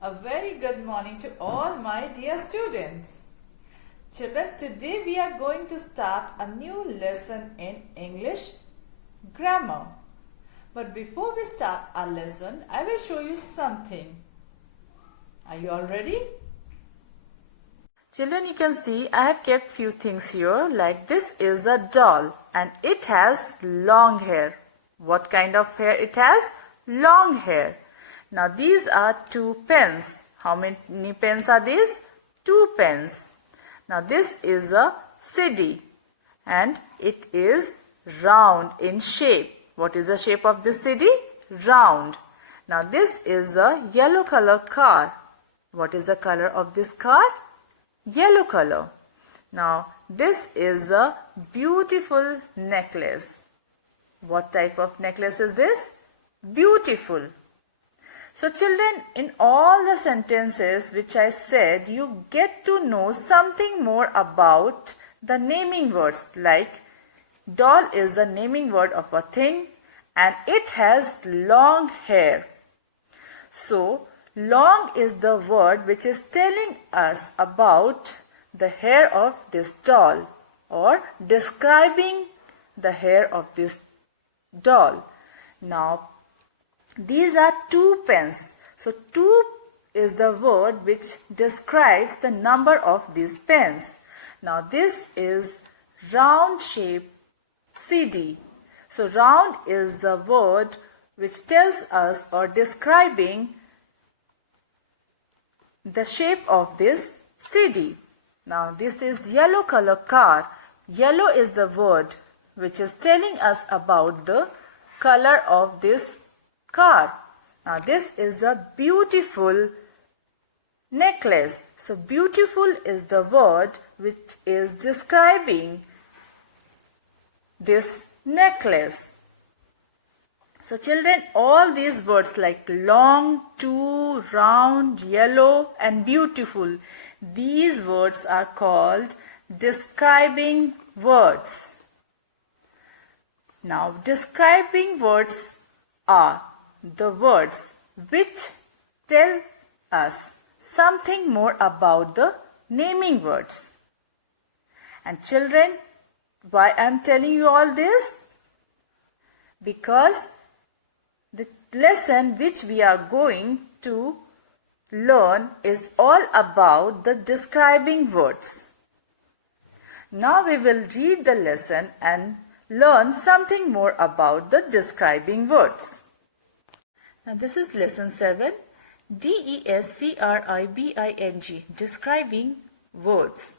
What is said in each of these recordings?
A very good morning to all my dear students. Children, today we are going to start a new lesson in English grammar. But before we start our lesson, I will show you something. Are you all ready? Children, you can see I have kept few things here, like this is a doll and it has long hair. What kind of hair it has? Long hair. Now these are 2 pens. How many pens are these? 2 pens. Now this is a CD and it is round in shape. What is the shape of this CD? Round. Now this is a yellow color car. What is the color of this car? Yellow color. Now this is a beautiful necklace. What type of necklace is this? Beautiful. So children, in all the sentences which I said, you get to know something more about the naming words, like doll is the naming word of a thing and it has long hair. So long is the word which is telling us about the hair of this doll or describing the hair of this doll. Now these are 2 pens. So 2 is the word which describes the number of these pens. Now this is round shape CD. So round is the word which tells us or describing the shape of this CD. Now this is yellow color car. Yellow is the word which is telling us about the color of this car. Now this is a beautiful necklace. So beautiful is the word which is describing this necklace. So children, all these words like long, 2, round, yellow and beautiful, these words are called describing words. Now describing words are the words which tell us something more about the naming words. And children, why I am telling you all this? Because the lesson which we are going to learn is all about the describing words. Now we will read the lesson and learn something more about the describing words. Now this is lesson 7, DESCRIBING, describing words.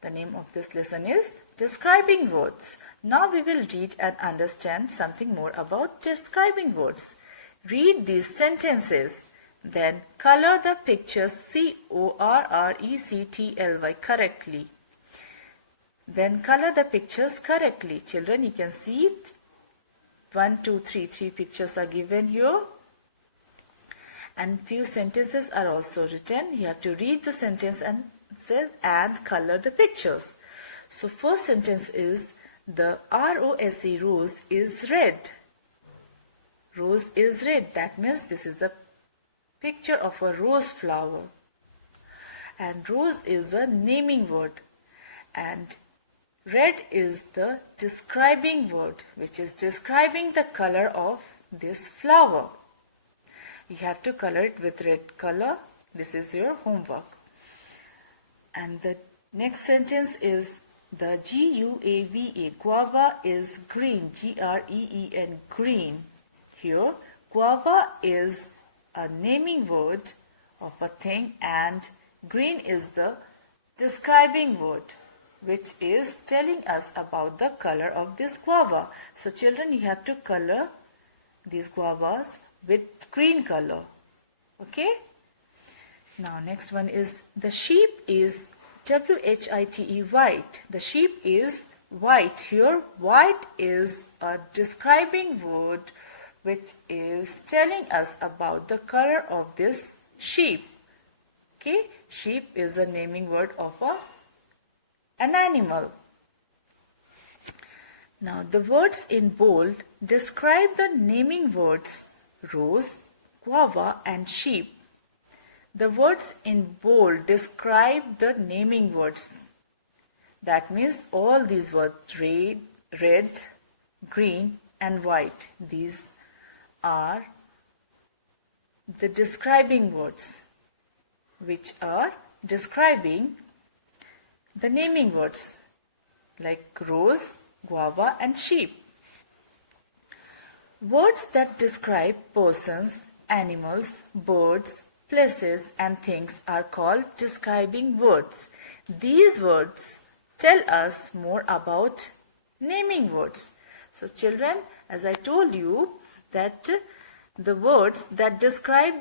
The name of this lesson is describing words. Now we will read and understand something more about describing words. Read these sentences, then color the pictures CORRECTLY correctly. Then color the pictures correctly. Children, you can see 1, 2, 3 pictures are given here. And few sentences are also written. You have to read the sentence and color the pictures. So first sentence is the ROSE, rose, is red. Rose is red. That means this is a picture of a rose flower. And rose is a naming word. And red is the describing word, which is describing the color of this flower. You have to color it with red color. This is your homework. And the next sentence is the GUAVA, guava is green, GREEN, green. Here, guava is a naming word of a thing and green is the describing word which is telling us about the color of this guava. So children, you have to color these guavas with green color. Okay? Now next one is the sheep is WHITE, white. The sheep is white. Here white is a describing word which is telling us about the color of this sheep. Okay? Sheep is a naming word of an animal. Now the words in bold describe the naming words rose, guava and sheep. The words in bold describe the naming words. That means all these words, red, green and white, these are the describing words which are describing the naming words like rose, guava and sheep. Words that describe persons, animals, birds, places and things are called describing words. These words tell us more about naming words. So children, as I told you that the words that describe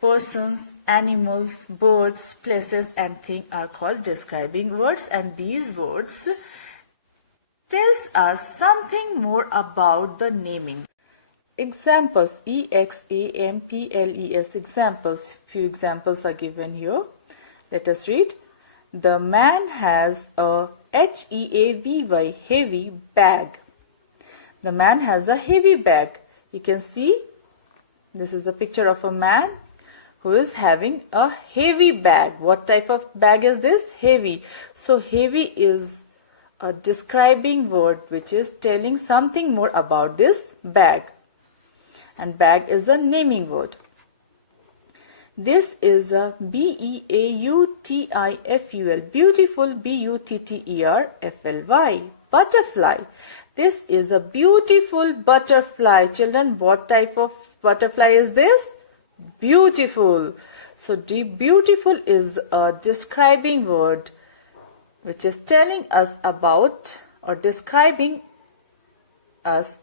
persons, animals, birds, places and things are called describing words, and these words tells us something more about the naming. Examples, EXAMPLES, examples. Few examples are given here. Let us read. The man has a HEAVY, heavy bag. The man has a heavy bag. You can see this is a picture of a man who is having a heavy bag. What type of bag is this? Heavy. So heavy is a describing word which is telling something more about this bag. And bag is a naming word. This is a BEAUTIFUL, beautiful, BUTTERFLY, butterfly. This is a beautiful butterfly. Children, what type of butterfly is this? Beautiful. So beautiful is a describing word which is telling us about or describing us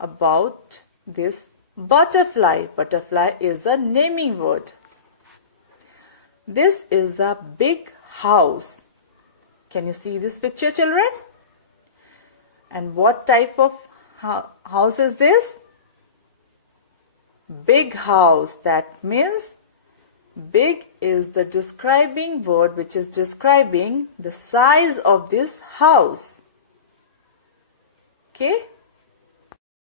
about this butterfly. Butterfly is a naming word. This is a big house. Can you see this picture, children? And what type of house is this? Big house. That means big is the describing word which is describing the size of this house. Okay?